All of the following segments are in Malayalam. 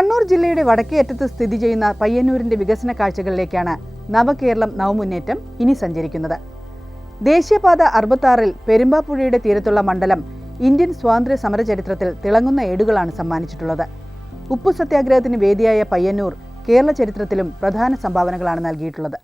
കണ്ണൂർ ജില്ലയുടെ വടക്കേയറ്റത്ത് സ്ഥിതി ചെയ്യുന്ന പയ്യന്നൂരിന്റെ വികസന കാഴ്ചകളിലേക്കാണ് നവകേരളം നവമുന്നേറ്റം ഇനി സഞ്ചരിക്കുന്നത്. ദേശീയപാത 66-ൽ പെരുമ്പാപ്പുഴയുടെ തീരത്തുള്ള മണ്ഡലം ഇന്ത്യൻ സ്വാതന്ത്ര്യ സമര ചരിത്രത്തിൽ തിളങ്ങുന്ന ഏടുകളാണ് സമ്മാനിച്ചിട്ടുള്ളത്. ഉപ്പു സത്യാഗ്രഹത്തിന് വേദിയായ പയ്യന്നൂർ കേരള ചരിത്രത്തിലും പ്രധാന സംഭാവനകളാണ് നൽകിയിട്ടുള്ളത്.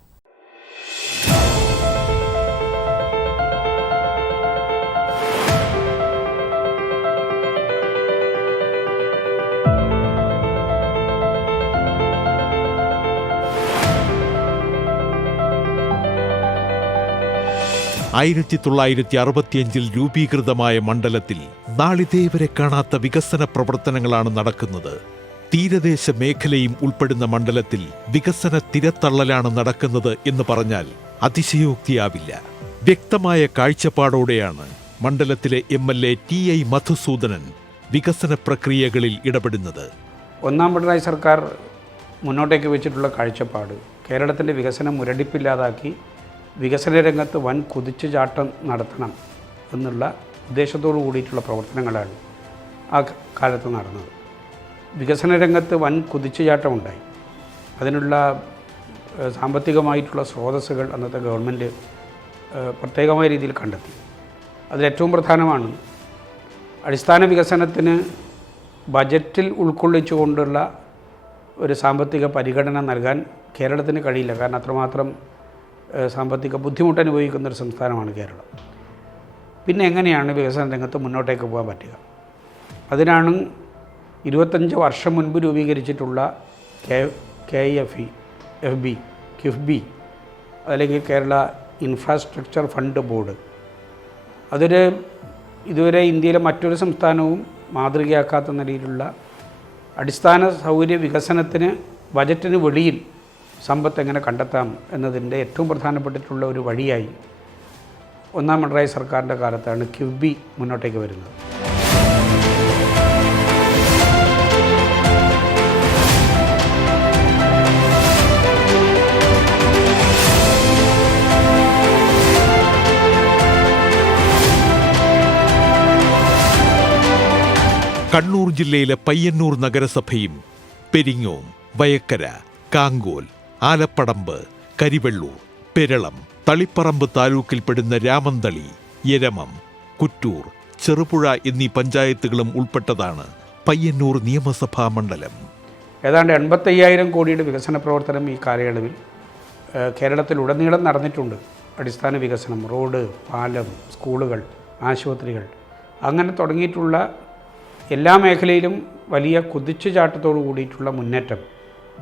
ആയിരത്തി 1965 രൂപീകൃതമായ മണ്ഡലത്തിൽ നാളിതേവരെ കാണാത്ത വികസന പ്രവർത്തനങ്ങളാണ് നടക്കുന്നത്. തീരദേശ മേഖലയും ഉൾപ്പെടുന്ന മണ്ഡലത്തിൽ വികസന തിരത്തള്ളലാണ് നടക്കുന്നത് എന്ന് പറഞ്ഞാൽ അതിശയോക്തിയാവില്ല. വ്യക്തമായ കാഴ്ചപ്പാടോടെയാണ് മണ്ഡലത്തിലെ MLA TI മധുസൂദനൻ വികസന പ്രക്രിയകളിൽ ഇടപെടുന്നത്. ഒന്നാം പിണറായി സർക്കാർ മുന്നോട്ടേക്ക് വെച്ചിട്ടുള്ള കാഴ്ചപ്പാട് കേരളത്തിൻ്റെ വികസനം മുരടിപ്പില്ലാതാക്കി വികസന രംഗത്ത് വൻ കുതിച്ചുചാട്ടം നടത്തണം എന്നുള്ള ഉദ്ദേശത്തോടു കൂടിയിട്ടുള്ള പ്രവർത്തനങ്ങളാണ് ആ കാലത്ത് നടന്നത്. വികസന രംഗത്ത് വൻ കുതിച്ചുചാട്ടം ഉണ്ടായി. അതിനുള്ള സാമ്പത്തികമായിട്ടുള്ള സ്രോതസ്സുകൾ അന്നത്തെ ഗവൺമെൻറ് പ്രത്യേകമായ രീതിയിൽ കണ്ടെത്തി. അതിലേറ്റവും പ്രധാനമാണ് അടിസ്ഥാന വികസനത്തിന് ബജറ്റിൽ ഉൾക്കൊള്ളിച്ചുകൊണ്ടുള്ള ഒരു സാമ്പത്തിക പരിഗണന നൽകാൻ കേരളത്തിന് കഴിയില്ല. കാരണം അത്രമാത്രം സാമ്പത്തിക ബുദ്ധിമുട്ട് അനുഭവിക്കുന്നൊരു സംസ്ഥാനമാണ് കേരളം. പിന്നെ എങ്ങനെയാണ് വികസന രംഗത്ത് മുന്നോട്ടേക്ക് പോകാൻ പറ്റുക? അതിനാണ് 25 വർഷം മുൻപ് രൂപീകരിച്ചിട്ടുള്ള കിഫ്ബി അല്ലെങ്കിൽ കേരള ഇൻഫ്രാസ്ട്രക്ചർ ഫണ്ട് ബോർഡ്. അതൊരു ഇതുവരെ ഇന്ത്യയിലെ മറ്റൊരു സംസ്ഥാനവും മാതൃകയാക്കാത്ത നിലയിലുള്ള അടിസ്ഥാന സൗകര്യ വികസനത്തിന് ബജറ്റിന് വെളിയിൽ സമ്പത്ത് എങ്ങനെ കണ്ടെത്താം എന്നതിൻ്റെ ഏറ്റവും പ്രധാനപ്പെട്ടിട്ടുള്ള ഒരു വഴിയായി ഒന്നാം പിണറായി സർക്കാരിൻ്റെ കാലത്താണ് കിഫ്ബി മുന്നോട്ടേക്ക് വരുന്നത്. കണ്ണൂർ ജില്ലയിലെ പയ്യന്നൂർ നഗരസഭയും പെരിങ്ങോം, വയക്കര, കാങ്കോൽ, ആലപ്പടമ്പ്, കരിവെള്ളൂർ, പെരളം, തളിപ്പറമ്പ് താലൂക്കിൽപ്പെടുന്ന രാമന്തളി, യരമം, കുറ്റൂർ, ചെറുപുഴ എന്നീ പഞ്ചായത്തുകളും ഉൾപ്പെട്ടതാണ് പയ്യന്നൂർ നിയമസഭാ മണ്ഡലം. ഏതാണ്ട് 85,000 കോടിയുടെ വികസന പ്രവർത്തനം ഈ കാലയളവിൽ കേരളത്തിലുടനീളം നടന്നിട്ടുണ്ട്. അടിസ്ഥാന വികസനം, റോഡ്, പാലം, സ്കൂളുകൾ, ആശുപത്രികൾ, അങ്ങനെ തുടങ്ങിയിട്ടുള്ള എല്ലാ മേഖലയിലും വലിയ കുതിച്ചുചാട്ടത്തോടു കൂടിയിട്ടുള്ള മുന്നേറ്റം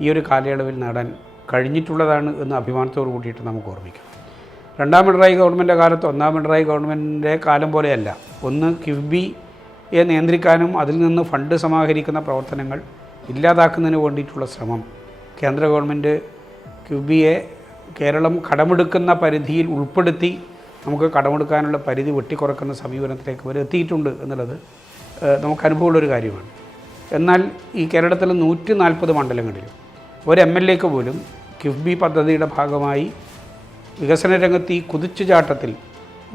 ഈ ഒരു കാലയളവിൽ നേടാൻ കഴിഞ്ഞിട്ടുള്ളതാണ് എന്ന് അഭിമാനത്തോടു കൂടിയിട്ട് നമുക്ക് ഓർമ്മിക്കാം. രണ്ടാം പിണറായി ഗവൺമെൻറ് കാലത്ത് ഒന്നാം പിണറായി ഗവൺമെൻറ്റിൻ്റെ കാലം പോലെയല്ല. ഒന്ന് കിഫ്ബിയെ നിയന്ത്രിക്കാനും അതിൽ നിന്ന് ഫണ്ട് സമാഹരിക്കുന്ന പ്രവർത്തനങ്ങൾ ഇല്ലാതാക്കുന്നതിന് വേണ്ടിയിട്ടുള്ള ശ്രമം. കേന്ദ്ര ഗവൺമെൻറ് കിഫ്ബിയെ കേരളം കടമെടുക്കുന്ന പരിധിയിൽ ഉൾപ്പെടുത്തി നമുക്ക് കടമെടുക്കാനുള്ള പരിധി വെട്ടിക്കുറക്കുന്ന സമീപനത്തിലേക്ക് വരെ എത്തിയിട്ടുണ്ട് എന്നുള്ളത് നമുക്ക് അനുഭവമുള്ളൊരു കാര്യമാണ്. എന്നാൽ ഈ കേരളത്തിലെ 140 മണ്ഡലങ്ങളിലും ഒരു MLAക്ക് പോലും കിഫ്ബി പദ്ധതിയുടെ ഭാഗമായി വികസന രംഗത്ത് ഈ കുതിച്ചുചാട്ടത്തിൽ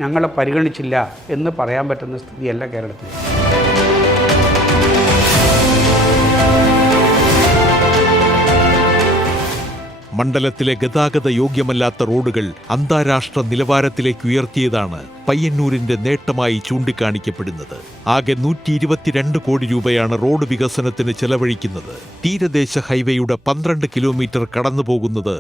ഞങ്ങളെ പരിഗണിച്ചില്ല എന്ന് പറയാൻ പറ്റുന്ന സ്ഥിതിയല്ല കേരളത്തിൽ. മണ്ഡലത്തിലെ ഗതാഗത യോഗ്യമല്ലാത്ത റോഡുകൾ അന്താരാഷ്ട്ര നിലവാരത്തിലേക്ക് ഉയർത്തിയതാണ് പയ്യന്നൂരിന്റെ നേട്ടമായി ചൂണ്ടിക്കാണിക്കപ്പെടുന്നത്. ആകെ 122 കോടി രൂപയാണ് റോഡ് വികസനത്തിന് ചെലവഴിക്കുന്നത്. തീരദേശ ഹൈവേയുടെ 12 കിലോമീറ്റർ കടന്നുപോകുന്നത്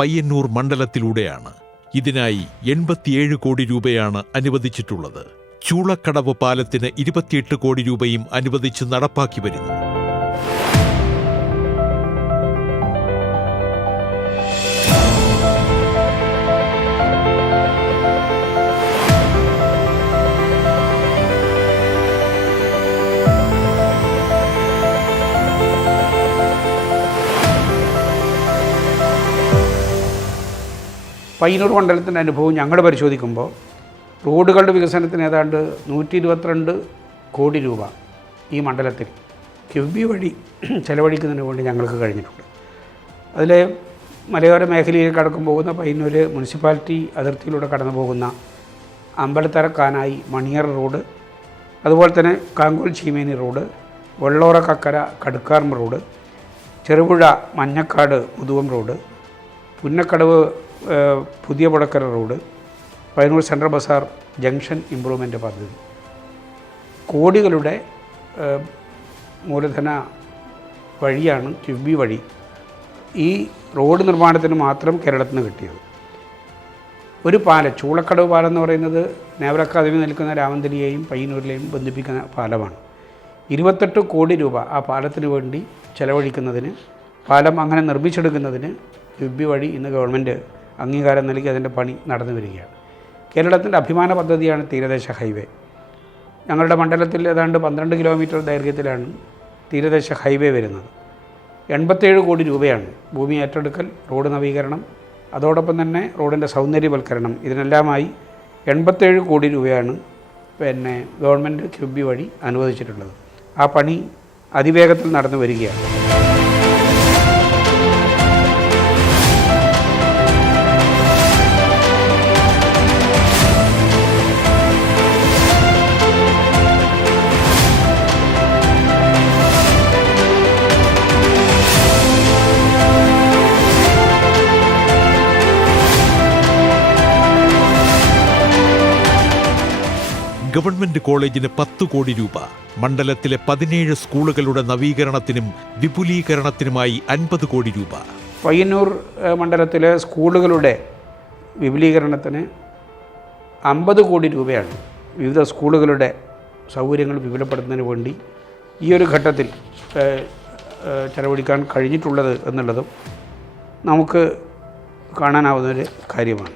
പയ്യന്നൂർ മണ്ഡലത്തിലൂടെയാണ്. ഇതിനായി 87 കോടി രൂപയാണ് അനുവദിച്ചിട്ടുള്ളത്. ചൂളക്കടവ് പാലത്തിന് 28 കോടി രൂപയും അനുവദിച്ച് നടപ്പാക്കി വരുന്നു. പയ്യന്നൂർ മണ്ഡലത്തിൻ്റെ അനുഭവം ഞങ്ങൾ പരിശോധിക്കുമ്പോൾ റോഡുകളുടെ വികസനത്തിന് ഏതാണ്ട് 122 കോടി രൂപ ഈ മണ്ഡലത്തിൽ കിഫ്ബി വഴി ചെലവഴിക്കുന്നതിന് വേണ്ടി ഞങ്ങൾക്ക് കഴിഞ്ഞിട്ടുണ്ട്. അതിൽ മലയോര മേഖലയിൽ കടന്നു പോകുന്ന പയ്യന്നൂർ മുനിസിപ്പാലിറ്റി അതിർത്തിയിലൂടെ കടന്നു പോകുന്ന അമ്പലത്തറ കാനായി മണിയർ റോഡ്, അതുപോലെ തന്നെ കാങ്കോൽ ചീമേനി റോഡ്, വെള്ളോറ കക്കര കടുക്കാർമ റോഡ്, ചെറുപുഴ മഞ്ഞക്കാട് മുതുവം റോഡ്, പുന്നക്കടവ് പുതിയ Puzhakkara road, Payyanur central bazaar junction improvement പദ്ധതി. കോടികളുടെ മൂലധന വഴിയാണ് കിഫ്ബി വഴി ഈ റോഡ് നിർമ്മാണത്തിന് മാത്രം കേരളത്തിന് കിട്ടിയത്. ഒരു പാലം, ചൂളക്കടവ് പാലം എന്ന് പറയുന്നത് നേവൽ അക്കാദമി നിൽക്കുന്ന രാമന്തലിയെയും പയ്യന്നൂരിലെയും ബന്ധിപ്പിക്കുന്ന പാലമാണ്. 28 കോടി രൂപ ആ പാലത്തിന് വേണ്ടി ചെലവഴിക്കുന്നതിന്, പാലം അങ്ങനെ നിർമ്മിച്ചെടുക്കുന്നതിന് കിഫ്ബി വഴി ഇന്ന് ഗവൺമെൻറ് അംഗീകാരം നൽകി അതിൻ്റെ പണി നടന്നു വരികയാണ്. കേരളത്തിൻ്റെ അഭിമാന പദ്ധതിയാണ് തീരദേശ ഹൈവേ. ഞങ്ങളുടെ മണ്ഡലത്തിൽ ഏതാണ്ട് 12 കിലോമീറ്റർ ദൈർഘ്യത്തിലാണ് തീരദേശ ഹൈവേ വരുന്നത്. 87 കോടി രൂപയാണ് ഭൂമി ഏറ്റെടുക്കൽ, റോഡ് നവീകരണം, അതോടൊപ്പം തന്നെ റോഡിൻ്റെ സൗന്ദര്യവൽക്കരണം, ഇതിനെല്ലാമായി 87 കോടി രൂപയാണ് ഗവൺമെൻറ് കിഫ്ബി വഴി അനുവദിച്ചിട്ടുള്ളത്. ആ പണി അതിവേഗത്തിൽ നടന്നു വരികയാണ്. ഗവൺമെന്റ് കോളേജിന് 10 കോടി രൂപ, മണ്ഡലത്തിലെ 17 സ്കൂളുകളുടെ നവീകരണത്തിനും വിപുലീകരണത്തിനുമായി 50 കോടി രൂപ. പയ്യന്നൂർ മണ്ഡലത്തിലെ സ്കൂളുകളുടെ വിപുലീകരണത്തിന് 50 കോടി രൂപയാണ് വിവിധ സ്കൂളുകളുടെ സൗകര്യങ്ങൾ വിപുലപ്പെടുത്തുന്നതിന് വേണ്ടി ഈ ഒരു ഘട്ടത്തിൽ ചെലവഴിക്കാൻ കഴിഞ്ഞിട്ടുള്ളത് എന്നുള്ളതും നമുക്ക് കാണാനാവുന്നൊരു കാര്യമാണ്.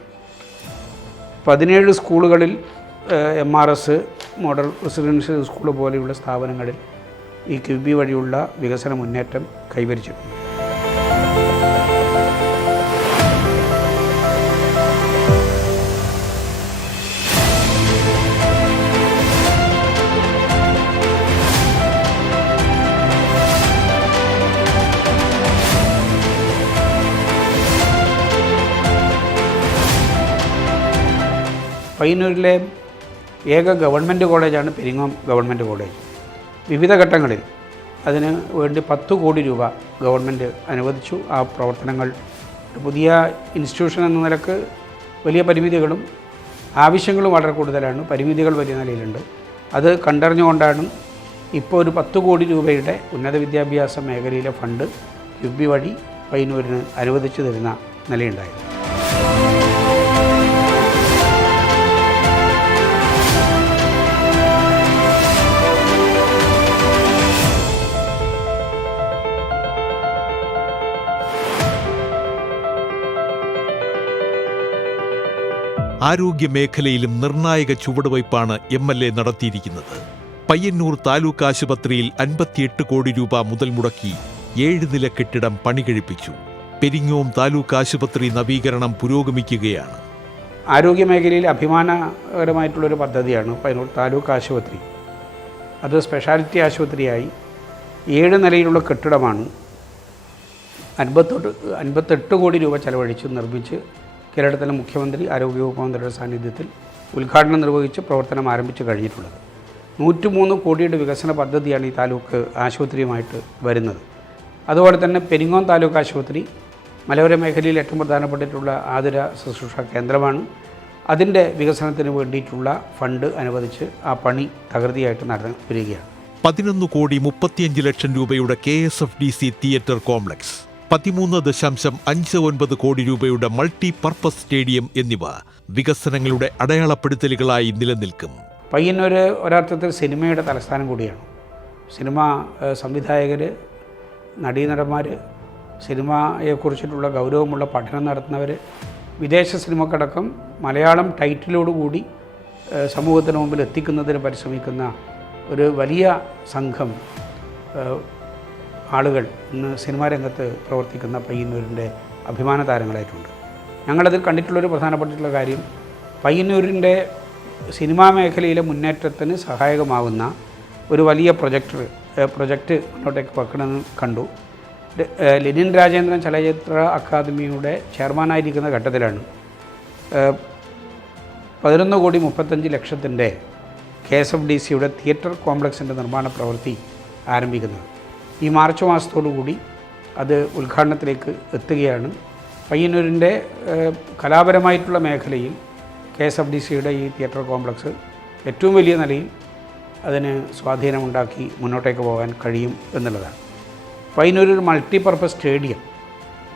17 സ്കൂളുകളിൽ MRS മോഡൽ റെസിഡൻഷ്യൽ സ്കൂൾ പോലെയുള്ള സ്ഥാപനങ്ങളിൽ ഈ കിഫ്ബി വഴിയുള്ള വികസന മുന്നേറ്റം കൈവരിച്ചിട്ടുണ്ട്. പയ്യന്നൂരിലെ ഏക ഗവൺമെൻറ് കോളേജാണ് പെരിങ്ങോം ഗവൺമെൻറ് കോളേജ്. വിവിധ ഘട്ടങ്ങളിൽ അതിന് വേണ്ടി 10 കോടി രൂപ ഗവൺമെൻറ് അനുവദിച്ചു. ആ പ്രവർത്തനങ്ങൾ പുതിയ ഇൻസ്റ്റിറ്റ്യൂഷൻ എന്ന നിലക്ക് വലിയ പരിമിതികളും ആവശ്യങ്ങളും വളരെ കൂടുതലാണ്. പരിമിതികൾ വലിയ നിലയിലുണ്ട്. അത് കണ്ടറിഞ്ഞുകൊണ്ടാണ് ഇപ്പോൾ ഒരു 10 കോടി രൂപയുടെ ഉന്നത വിദ്യാഭ്യാസ മേഖലയിലെ ഫണ്ട് കിഫ്ബി വഴി പയ്യന്നൂരിന് അനുവദിച്ചു തരുന്ന നിലയുണ്ടായത്. ആരോഗ്യമേഖലയിലും നിർണായക ചുവടുവയ്പ്പാണ് MLA നടത്തിയിരിക്കുന്നത്. പയ്യന്നൂർ താലൂക്ക് ആശുപത്രിയിൽ 58 കോടി രൂപ മുതൽ മുടക്കി 7 നില കെട്ടിടം പണികഴിപ്പിച്ചു. പെരിങ്ങോം താലൂക്ക് ആശുപത്രി നവീകരണം പുരോഗമിക്കുകയാണ്. ആരോഗ്യമേഖലയിൽ അഭിമാനകരമായിട്ടുള്ളൊരു പദ്ധതിയാണ് പയ്യന്നൂർ താലൂക്ക് ആശുപത്രി. അത് സ്പെഷ്യാലിറ്റി ആശുപത്രിയായി 7 നിലയിലുള്ള കെട്ടിടമാണ് 58 കോടി രൂപ ചെലവഴിച്ച് നിർമ്മിച്ച് കേരളത്തിലെ മുഖ്യമന്ത്രി, ആരോഗ്യവകുപ്പ് മന്ത്രിയുടെ സാന്നിധ്യത്തിൽ ഉദ്ഘാടനം നിർവഹിച്ച് പ്രവർത്തനം ആരംഭിച്ചു കഴിഞ്ഞിട്ടുള്ളത്. 103 കോടിയുടെ വികസന പദ്ധതിയാണ് ഈ താലൂക്ക് ആശുപത്രിയുമായിട്ട് വരുന്നത്. അതുപോലെ തന്നെ പെരിങ്ങോം താലൂക്ക് ആശുപത്രി മലയോര മേഖലയിൽ ഏറ്റവും പ്രധാനപ്പെട്ടിട്ടുള്ള ആതുര ശുശ്രൂഷ കേന്ദ്രമാണ്. അതിൻ്റെ വികസനത്തിന് വേണ്ടിയിട്ടുള്ള ഫണ്ട് അനുവദിച്ച് ആ പണി തകൃതിയായിട്ട് നടന്നു വരികയാണ്. 11 കോടി 35 ലക്ഷം രൂപയുടെ KSFDC തിയേറ്റർ കോംപ്ലക്സ്, 13.59 കോടി രൂപയുടെ മൾട്ടി പർപ്പസ് സ്റ്റേഡിയം എന്നിവ വികസനങ്ങളുടെ അടയാളപ്പെടുത്തലുകളായി നിലനിൽക്കും. പയ്യന്നൂർ ഒരർത്ഥത്തിൽ സിനിമയുടെ തലസ്ഥാനം കൂടിയാണ്. സിനിമ സംവിധായകർ, നടീനടന്മാർ, സിനിമയെക്കുറിച്ചിട്ടുള്ള ഗൗരവമുള്ള പഠനം നടത്തുന്നവർ, വിദേശ സിനിമക്കടക്കം മലയാളം ടൈറ്റിലോടുകൂടി സമൂഹത്തിന് മുമ്പിൽ എത്തിക്കുന്നതിന് പരിശ്രമിക്കുന്ന ഒരു വലിയ സംഘം ആളുകൾ ഇന്ന് സിനിമാ രംഗത്ത് പ്രവർത്തിക്കുന്ന പയ്യന്നൂരിൻ്റെ അഭിമാന താരങ്ങളായിട്ടുണ്ട്. ഞങ്ങളതിൽ കണ്ടിട്ടുള്ളൊരു പ്രധാനപ്പെട്ടിട്ടുള്ള കാര്യം, പയ്യന്നൂരിൻ്റെ സിനിമാ മേഖലയിലെ മുന്നേറ്റത്തിന് സഹായകമാകുന്ന ഒരു വലിയ പ്രൊജക്റ്റ് മുന്നോട്ടേക്ക് വെക്കണമെന്ന് കണ്ടു. ലെനിൻ രാജേന്ദ്രൻ ചലച്ചിത്ര അക്കാദമിയുടെ ചെയർമാനായിരിക്കുന്ന ഘട്ടത്തിലാണ് 11 കോടി 35 ലക്ഷത്തിൻ്റെ KSFDCയുടെ തിയേറ്റർ കോംപ്ലക്സിൻ്റെ നിർമ്മാണ പ്രവൃത്തി ആരംഭിക്കുന്നത്. ഈ മാർച്ച് മാസത്തോടുകൂടി അത് ഉദ്ഘാടനത്തിലേക്ക് എത്തുകയാണ്. പയ്യന്നൂരിൻ്റെ കലാപരമായിട്ടുള്ള മേഖലയിൽ KSFDCയുടെ ഈ തിയേറ്റർ കോംപ്ലക്സ് ഏറ്റവും വലിയ നിലയിൽ അതിന് സ്വാധീനമുണ്ടാക്കി മുന്നോട്ടേക്ക് പോകാൻ കഴിയും എന്നുള്ളതാണ്. പയ്യന്നൂർ ഒരു മൾട്ടിപർപ്പസ് സ്റ്റേഡിയം,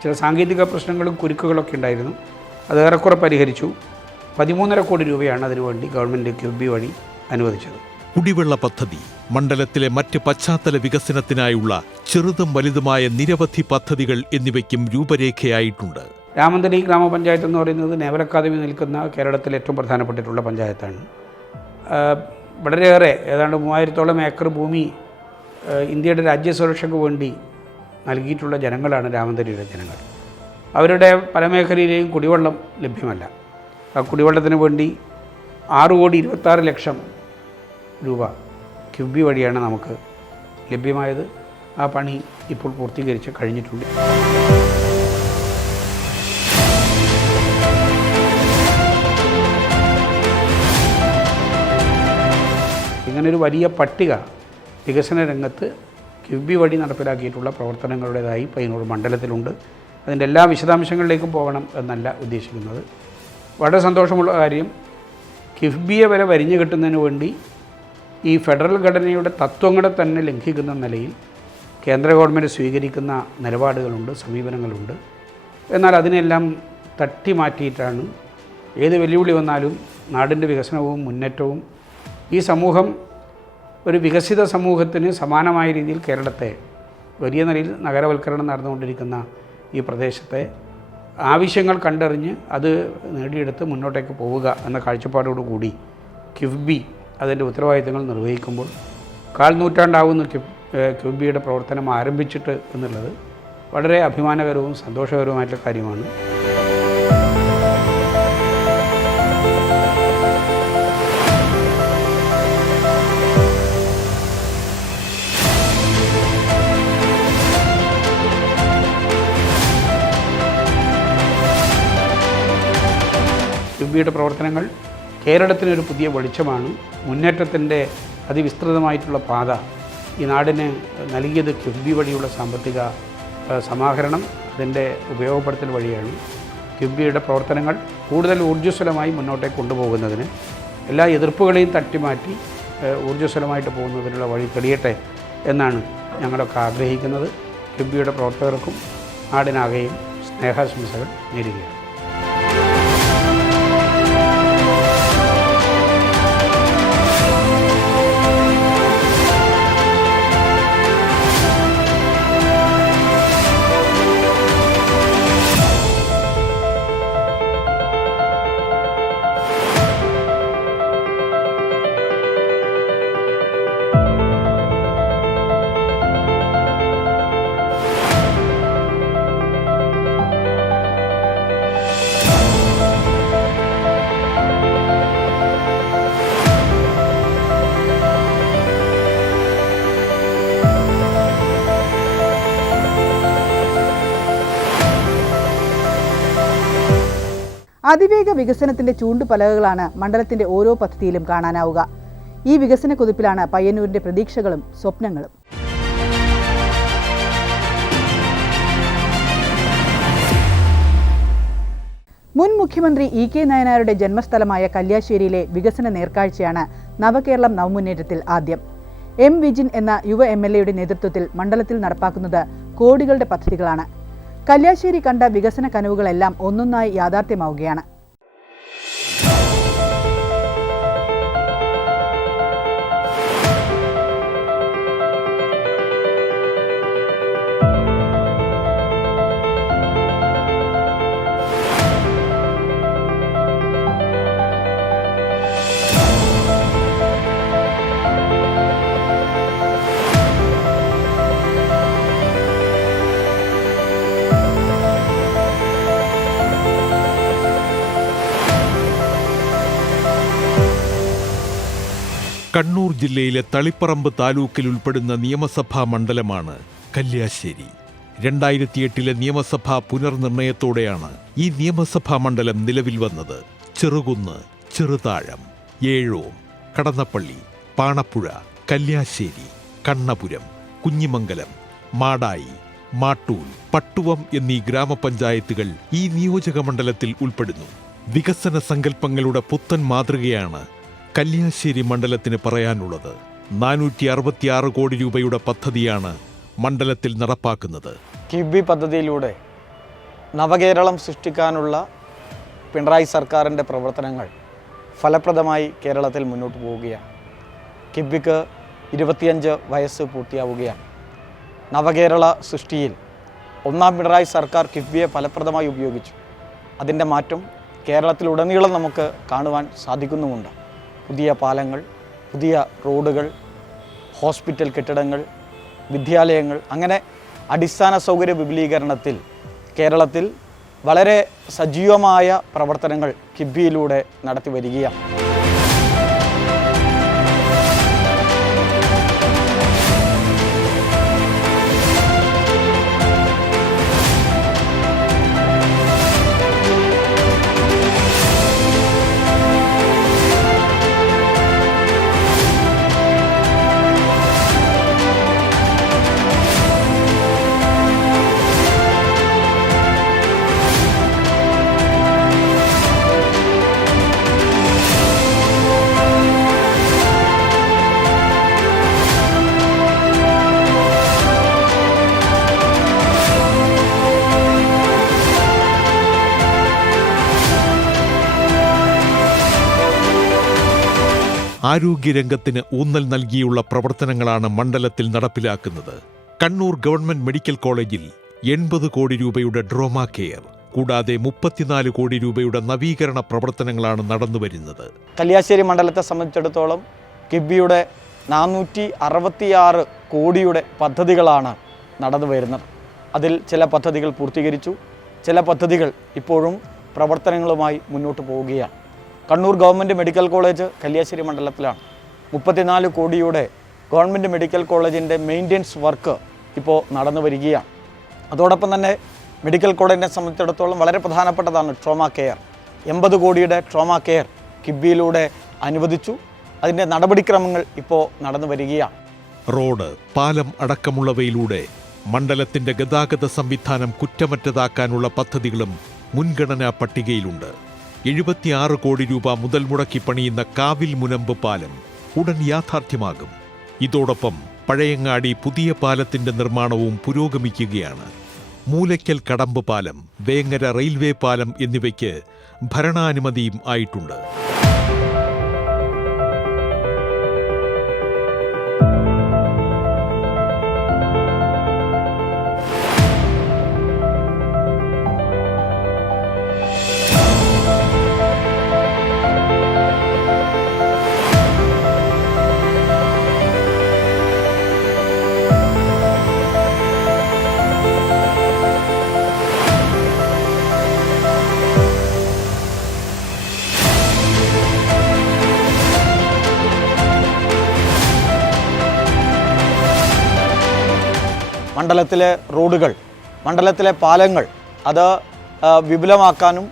ചില സാങ്കേതിക പ്രശ്നങ്ങളും കുരുക്കുകളൊക്കെ ഉണ്ടായിരുന്നു, അത് ഏറെക്കുറെ പരിഹരിച്ചു. 13.5 കോടി രൂപയാണ് അതിനുവേണ്ടി ഗവൺമെൻറ് കിഫ്ബി വഴി അനുവദിച്ചത്. കുടിവെള്ള പദ്ധതി, മണ്ഡലത്തിലെ മറ്റ് പശ്ചാത്തല വികസനത്തിനായുള്ള ചെറുതും വലുതുമായ നിരവധി പദ്ധതികൾ എന്നിവയ്ക്കും രൂപരേഖയായിട്ടുണ്ട്. രാമന്തളി ഗ്രാമപഞ്ചായത്ത് എന്ന് പറയുന്നത് നേവൽ അക്കാദമി നിൽക്കുന്ന കേരളത്തിലെ ഏറ്റവും പ്രധാനപ്പെട്ടിട്ടുള്ള പഞ്ചായത്താണ്. വളരെയേറെ ഏതാണ്ട് 3000-ഓളം ഏക്കർ ഭൂമി ഇന്ത്യയുടെ രാജ്യസുരക്ഷയ്ക്ക് വേണ്ടി നൽകിയിട്ടുള്ള ജനങ്ങളാണ് രാമന്തളിയുടെ ജനങ്ങൾ. അവരുടെ പല മേഖലയിലെയും കുടിവെള്ളം ലഭ്യമല്ല. ആ കുടിവെള്ളത്തിന് വേണ്ടി 6,26,00,000 രൂപ കിഫ്ബി വഴിയാണ് നമുക്ക് ലഭ്യമായത്. ആ പണി ഇപ്പോൾ പൂർത്തീകരിച്ച് കഴിഞ്ഞിട്ടുണ്ട്. ഇങ്ങനൊരു വലിയ പട്ടിക വികസന രംഗത്ത് കിഫ്ബി വഴി നടപ്പിലാക്കിയിട്ടുള്ള പ്രവർത്തനങ്ങളുടേതായി പയ്യന്നൂർ മണ്ഡലത്തിലുണ്ട്. അതിൻ്റെ എല്ലാ വിശദാംശങ്ങളിലേക്കും പോകണം എന്നല്ല ഉദ്ദേശിക്കുന്നത്. വളരെ സന്തോഷമുള്ള കാര്യം, കിഫ്ബിയെ വരെ വരിഞ്ഞു കിട്ടുന്നതിന് വേണ്ടി ഈ ഫെഡറൽ ഘടനയുടെ തത്വങ്ങളെ തന്നെ ലംഘിക്കുന്ന നിലയിൽ കേന്ദ്ര ഗവൺമെൻറ് സ്വീകരിക്കുന്ന നിലപാടുകളുണ്ട്, സമീപനങ്ങളുണ്ട്. എന്നാൽ അതിനെല്ലാം തട്ടി മാറ്റിയിട്ടാണ് ഏത് വെല്ലുവിളി വന്നാലും നാടിൻ്റെ വികസനവും മുന്നേറ്റവും ഈ സമൂഹം ഒരു വികസിത സമൂഹത്തിന് സമാനമായ രീതിയിൽ കേരളത്തെ വലിയ നിലയിൽ നഗരവൽക്കരണം നടന്നുകൊണ്ടിരിക്കുന്ന ഈ പ്രദേശത്തെ ആവശ്യങ്ങൾ കണ്ടറിഞ്ഞ് അത് നേടിയെടുത്ത് മുന്നോട്ടേക്ക് പോവുക എന്ന കാഴ്ചപ്പാടോടുകൂടി കിഫ്ബി അതിൻ്റെ ഉത്തരവാദിത്തങ്ങൾ നിർവഹിക്കുമ്പോൾ 1/4 നൂറ്റാണ്ടാവുന്ന കിഫ്ബിയുടെ പ്രവർത്തനം ആരംഭിച്ചിട്ട് എന്നുള്ളത് വളരെ അഭിമാനകരവും സന്തോഷകരവുമായിട്ടുള്ള കാര്യമാണ്. കിഫ്ബിയുടെ പ്രവർത്തനങ്ങൾ കേരളത്തിനൊരു പുതിയ വെളിച്ചമാണ്. മുന്നേറ്റത്തിൻ്റെ അതിവിസ്തൃതമായിട്ടുള്ള പാത ഈ നാടിന് നൽകിയത് കിഫ്ബി വഴിയുള്ള സാമ്പത്തിക സമാഹരണം, അതിൻ്റെ ഉപയോഗപ്പെടുത്തൽ വഴിയാണ്. കിഫ്ബിയുടെ പ്രവർത്തനങ്ങൾ കൂടുതൽ ഊർജ്ജസ്വലമായി മുന്നോട്ടേക്ക് കൊണ്ടുപോകുന്നതിന് എല്ലാ എതിർപ്പുകളെയും തട്ടിമാറ്റി ഊർജ്ജസ്വലമായിട്ട് പോകുന്നതിനുള്ള വഴി തെളിയട്ടെ എന്നാണ് ഞങ്ങളൊക്കെ ആഗ്രഹിക്കുന്നത്. കിഫ്ബിയുടെ പ്രവർത്തകർക്കും നാടിനാകെയും സ്നേഹാശംസകൾ നേരുകയാണ്. അതിവേഗ വികസനത്തിന്റെ ചൂണ്ടുപലകകളാണ് മണ്ഡലത്തിന്റെ ഓരോ പദ്ധതിയിലും കാണാനാവുക. ഈ വികസന കുതിപ്പിലാണ് പയ്യന്നൂരിന്റെ പ്രതീക്ഷകളും സ്വപ്നങ്ങളും. മുൻ മുഖ്യമന്ത്രി EK നായനാരുടെ ജന്മസ്ഥലമായ കല്യാശ്ശേരിയിലെ വികസന നേർക്കാഴ്ചയാണ് നവകേരളം നവമുന്നേറ്റത്തിൽ ആദ്യം. M. വിജിൻ എന്ന യുവ MLA യുടെ നേതൃത്വത്തിൽ മണ്ഡലത്തിൽ നടപ്പാക്കുന്നത് കോടികളുടെ പദ്ധതികളാണ്. കല്യാശ്ശേരി കണ്ട വികസന കനവുകളെല്ലാം ഒന്നൊന്നായി യാഥാർത്ഥ്യമാവുകയാണ്. കണ്ണൂർ ജില്ലയിലെ തളിപ്പറമ്പ് താലൂക്കിൽ ഉൾപ്പെടുന്ന നിയമസഭാ മണ്ഡലമാണ് കല്യാശ്ശേരി. 2008 നിയമസഭാ പുനർനിർണയത്തോടെയാണ് ഈ നിയമസഭാ മണ്ഡലം നിലവിൽ വന്നത്. ചെറുകുന്ന്, ചെറുതാഴം, ഏഴോം, കടന്നപ്പള്ളി, പാണപ്പുഴ, കല്യാശ്ശേരി, കണ്ണപുരം, കുഞ്ഞിമംഗലം, മാടായി, മാട്ടൂൽ, പട്ടുവം എന്നീ ഗ്രാമപഞ്ചായത്തുകൾ ഈ നിയോജക മണ്ഡലത്തിൽ ഉൾപ്പെടുന്നു. വികസന സങ്കല്പങ്ങളുടെ പുത്തൻ മാതൃകയാണ് കല്യാശ്ശേരി മണ്ഡലത്തിന് പറയാനുള്ളത്. 466 കോടി രൂപയുടെ പദ്ധതിയാണ് മണ്ഡലത്തിൽ നടപ്പാക്കുന്നത്. കിഫ്ബി പദ്ധതിയിലൂടെ നവകേരളം സൃഷ്ടിക്കാനുള്ള പിണറായി സർക്കാരിൻ്റെ പ്രവർത്തനങ്ങൾ ഫലപ്രദമായി കേരളത്തിൽ മുന്നോട്ട് പോവുകയാണ്. കിഫ്ബിക്ക് 25 വയസ്സ് പൂർത്തിയാവുകയാണ്. നവകേരള സൃഷ്ടിയിൽ ഒന്നാം പിണറായി സർക്കാർ കിഫ്ബിയെ ഫലപ്രദമായി ഉപയോഗിച്ചു. അതിൻ്റെ മാറ്റം കേരളത്തിലുടനീളം നമുക്ക് കാണുവാൻ സാധിക്കുന്നുമുണ്ട്. പുതിയ പാലങ്ങൾ, പുതിയ റോഡുകൾ, ഹോസ്പിറ്റൽ കെട്ടിടങ്ങൾ, വിദ്യാലയങ്ങൾ, അങ്ങനെ അടിസ്ഥാന സൗകര്യ വിപുലീകരണത്തിൽ കേരളത്തിൽ വളരെ സജീവമായ പ്രവർത്തനങ്ങൾ കിഫ്ബിയിലൂടെ നടത്തി വരികയാണ്. ആരോഗ്യരംഗത്തിന് ഊന്നൽ നൽകിയുള്ള പ്രവർത്തനങ്ങളാണ് മണ്ഡലത്തിൽ നടപ്പിലാക്കുന്നത്. കണ്ണൂർ ഗവൺമെന്റ് മെഡിക്കൽ കോളേജിൽ 80 കോടി രൂപയുടെ ഡ്രോമ കെയർ, കൂടാതെ 34 കോടി രൂപയുടെ നവീകരണ പ്രവർത്തനങ്ങളാണ് നടന്നുവരുന്നത്. കല്യാശ്ശേരി മണ്ഡലത്തെ സംബന്ധിച്ചിടത്തോളം കിഫ്ബിയുടെ 466 കോടിയുടെ പദ്ധതികളാണ് നടന്നു വരുന്നത്. അതിൽ ചില പദ്ധതികൾ പൂർത്തീകരിച്ചു, ചില പദ്ധതികൾ ഇപ്പോഴും പ്രവർത്തനങ്ങളുമായി മുന്നോട്ട് പോവുകയാണ്. Kannur government medical college Kalliasseri മണ്ഡലത്തിലാണ്. 34 കോടിയുടെ ഗവൺമെൻറ് മെഡിക്കൽ കോളേജിൻ്റെ മെയിൻ്റെനൻസ് വർക്ക് ഇപ്പോൾ നടന്നു വരികയാണ്. അതോടൊപ്പം തന്നെ മെഡിക്കൽ കോളേജിനെ സംബന്ധിച്ചിടത്തോളം വളരെ പ്രധാനപ്പെട്ടതാണ് ട്രോമ കെയർ. 80 കോടിയുടെ ട്രോമ കെയർ കിഫ്ബിയിലൂടെ അനുവദിച്ചു. അതിൻ്റെ നടപടിക്രമങ്ങൾ ഇപ്പോൾ നടന്നു വരികയാണ്. റോഡ്, പാലം അടക്കമുള്ളവയിലൂടെ മണ്ഡലത്തിന്റെ ഗതാഗത സംവിധാനം കുറ്റമറ്റതാക്കാനുള്ള പദ്ധതികളും മുൻഗണനാ പട്ടികയിലുണ്ട്. 76 കോടി രൂപ മുതൽ മുടക്കി പണിയുന്ന കാവിൽ മുനമ്പ് പാലം ഉടൻ യാഥാർത്ഥ്യമാകും. ഇതോടൊപ്പം പഴയങ്ങാടി പുതിയ പാലത്തിന്റെ നിർമ്മാണവും പുരോഗമിക്കുകയാണ്. മൂലയ്ക്കൽ കടമ്പ് പാലം, വേങ്ങര റെയിൽവേ പാലം എന്നിവയ്ക്ക് ഭരണാനുമതിയും ആയിട്ടുണ്ട്. മണ്ഡലത്തിലെ റോഡുകൾ, മണ്ഡലത്തിലെ പാലങ്ങൾ അത് വിപുലമാക്കാനും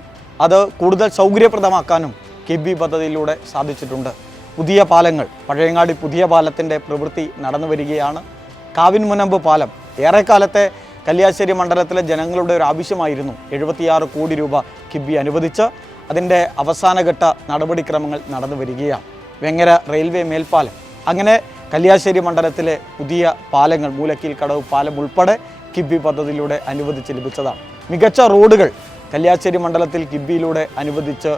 അത് കൂടുതൽ സൗകര്യപ്രദമാക്കാനും കിഫ്ബി പദ്ധതിയിലൂടെ സാധിച്ചിട്ടുണ്ട്. പുതിയ പാലങ്ങൾ, പഴയങ്ങാടി പുതിയ പാലത്തിൻ്റെ പ്രവൃത്തി നടന്നു വരികയാണ്. കാവിൻ മുനമ്പ് പാലം ഏറെക്കാലത്തെ കല്യാശ്ശേരി മണ്ഡലത്തിലെ ജനങ്ങളുടെ ഒരു ആവശ്യമായിരുന്നു. 76 കോടി രൂപ കിഫ്ബി അനുവദിച്ച് അതിൻ്റെ അവസാനഘട്ട നടപടിക്രമങ്ങൾ നടന്നു വരികയാണ്. വെങ്ങര റെയിൽവേ മേൽപ്പാലം, അങ്ങനെ കല്യാശ്ശേരി മണ്ഡലത്തിലെ പുതിയ പാലങ്ങൾ, മൂലക്കീൽ കടവ് പാലം ഉൾപ്പെടെ കിഫ്ബി പദ്ധതിയിലൂടെ അനുവദിച്ച് ലഭിച്ചതാണ്. മികച്ച റോഡുകൾ കല്യാശ്ശേരി മണ്ഡലത്തിൽ കിഫ്ബിയിലൂടെ അനുവദിച്ച്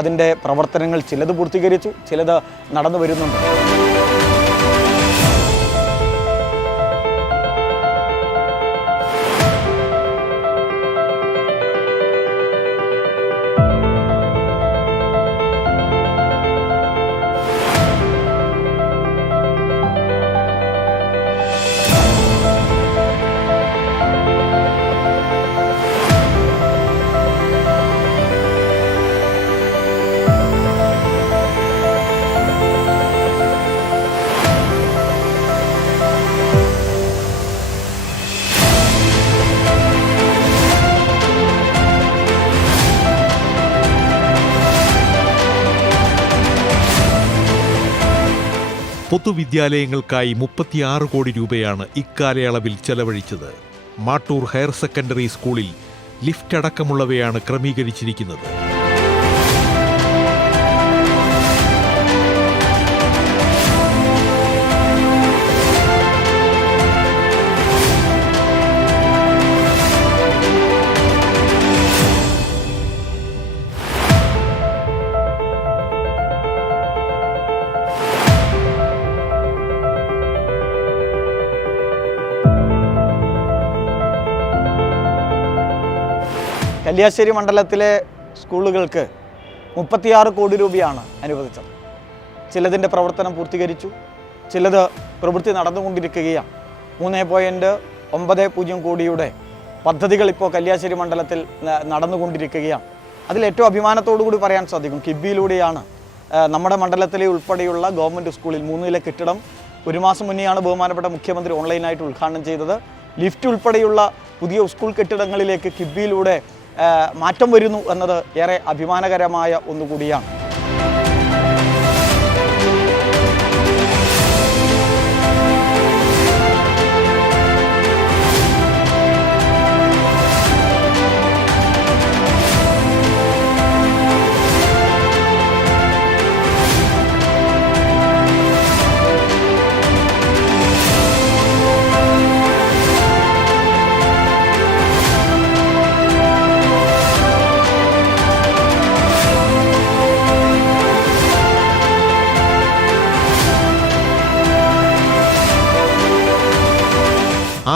അതിൻ്റെ പ്രവർത്തനങ്ങൾ ചിലത് പൂർത്തീകരിച്ചു, ചിലത് നടന്നു വരുന്നുണ്ട്. പൊതുവിദ്യാലയങ്ങൾക്കായി 36 കോടി രൂപയാണ് ഇക്കാലയളവിൽ ചെലവഴിച്ചത്. മാട്ടൂർ ഹയർ സെക്കൻഡറി സ്കൂളിൽ ലിഫ്റ്റ് അടക്കമുള്ളവയാണ് ക്രമീകരിച്ചിരിക്കുന്നത്. കല്യാശ്ശേരി മണ്ഡലത്തിലെ സ്കൂളുകൾക്ക് 36 കോടി രൂപയാണ് അനുവദിച്ചത്. ചിലതിൻ്റെ പ്രവർത്തനം പൂർത്തീകരിച്ചു, ചിലത് പ്രവൃത്തി നടന്നുകൊണ്ടിരിക്കുകയാണ്. 3.90 കോടിയുടെ പദ്ധതികൾ ഇപ്പോൾ കല്യാശ്ശേരി മണ്ഡലത്തിൽ നടന്നുകൊണ്ടിരിക്കുകയാണ്. അതിലേറ്റവും അഭിമാനത്തോടു കൂടി പറയാൻ സാധിക്കും, കിബിയിലൂടെയാണ് നമ്മുടെ മണ്ഡലത്തിലെ ഉൾപ്പെടെയുള്ള ഗവൺമെൻറ് സ്കൂളിൽ 3 നില കെട്ടിടം 1 മാസം മുന്നെയാണ് ബഹുമാനപ്പെട്ട മുഖ്യമന്ത്രി ഓൺലൈനായിട്ട് ഉദ്ഘാടനം ചെയ്തത്. ലിഫ്റ്റ് ഉൾപ്പെടെയുള്ള പുതിയ സ്കൂൾ കെട്ടിടങ്ങളിലേക്ക് കിബിയിലൂടെ മാറ്റം വരുന്നു എന്നത് ഏറെ അഭിമാനകരമായ ഒന്നുകൂടിയാണ്.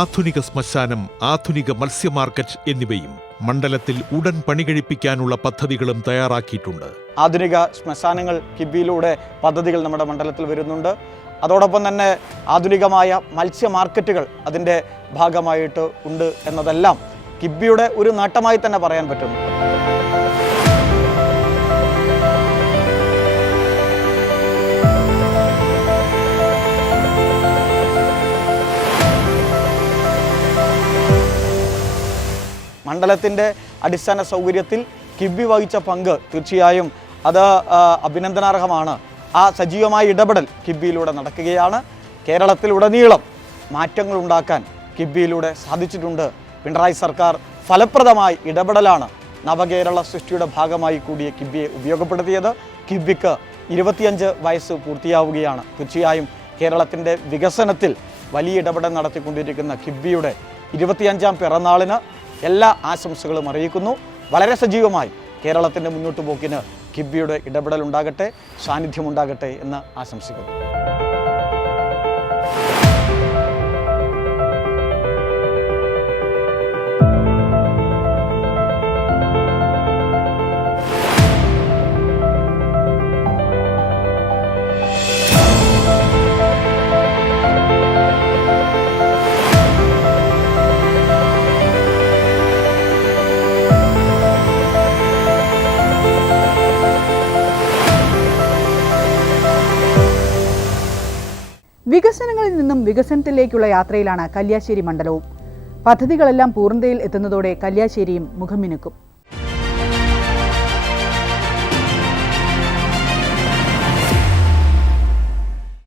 ആധുനിക ശ്മശാനം, ആധുനിക മത്സ്യ മാർക്കറ്റ് എന്നിവയും മണ്ഡലത്തിൽ ഉടൻ പണികഴിപ്പിക്കാനുള്ള പദ്ധതികളും തയ്യാറാക്കിയിട്ടുണ്ട്. ആധുനിക ശ്മശാനങ്ങൾ കിബിയിലൂടെ പദ്ധതികൾ നമ്മുടെ മണ്ഡലത്തിൽ വരുന്നുണ്ട്. അതോടൊപ്പം തന്നെ ആധുനികമായ മത്സ്യ മാർക്കറ്റുകൾ അതിൻ്റെ ഭാഗമായിട്ട് ഉണ്ട് എന്നതെല്ലാം കിബിയുടെ ഒരു നേട്ടമായി തന്നെ പറയാൻ പറ്റുന്നു. മണ്ഡലത്തിൻ്റെ അടിസ്ഥാന സൗകര്യത്തിൽ കിബി വഹിച്ച പങ്ക് തീർച്ചയായും അത് അഭിനന്ദനാർഹമാണ്. ആ സജീവമായ ഇടപെടൽ കിബിയിലൂടെ നടക്കുകയാണ്. കേരളത്തിലുടനീളം മാറ്റങ്ങൾ ഉണ്ടാക്കാൻ കിബിയിലൂടെ സാധിച്ചിട്ടുണ്ട്. പിണറായി സർക്കാർ ഫലപ്രദമായ ഇടപെടലാണ് നവകേരള സൃഷ്ടിയുടെ ഭാഗമായി കൂടിയ കിബിയെ ഉപയോഗപ്പെടുത്തിയത്. കിബിക്ക് 25 വയസ്സ് പൂർത്തിയാവുകയാണ്. തീർച്ചയായും കേരളത്തിൻ്റെ വികസനത്തിൽ വലിയ ഇടപെടൽ നടത്തിക്കൊണ്ടിരിക്കുന്ന കിബിയുടെ 25ാം പിറന്നാളിന് എല്ലാ ആശംസകളും അറിയിക്കുന്നു. വളരെ സജീവമായി കേരളത്തിൻ്റെ മുന്നോട്ട് പോക്കിന് കിബിയുടെ ഇടപെടൽ ഉണ്ടാകട്ടെ, സാന്നിധ്യമുണ്ടാകട്ടെ എന്ന് ആശംസിക്കുന്നു. വികസനങ്ങളിൽ നിന്നും വികസനത്തിലേക്കുള്ള യാത്രയിലാണ് കല്യാശ്ശേരി മണ്ഡലവും. പദ്ധതികളെല്ലാം പൂർണ്ണതയിൽ എത്തുന്നതോടെ കല്യാശ്ശേരിയും മുഖം മിനുക്കും.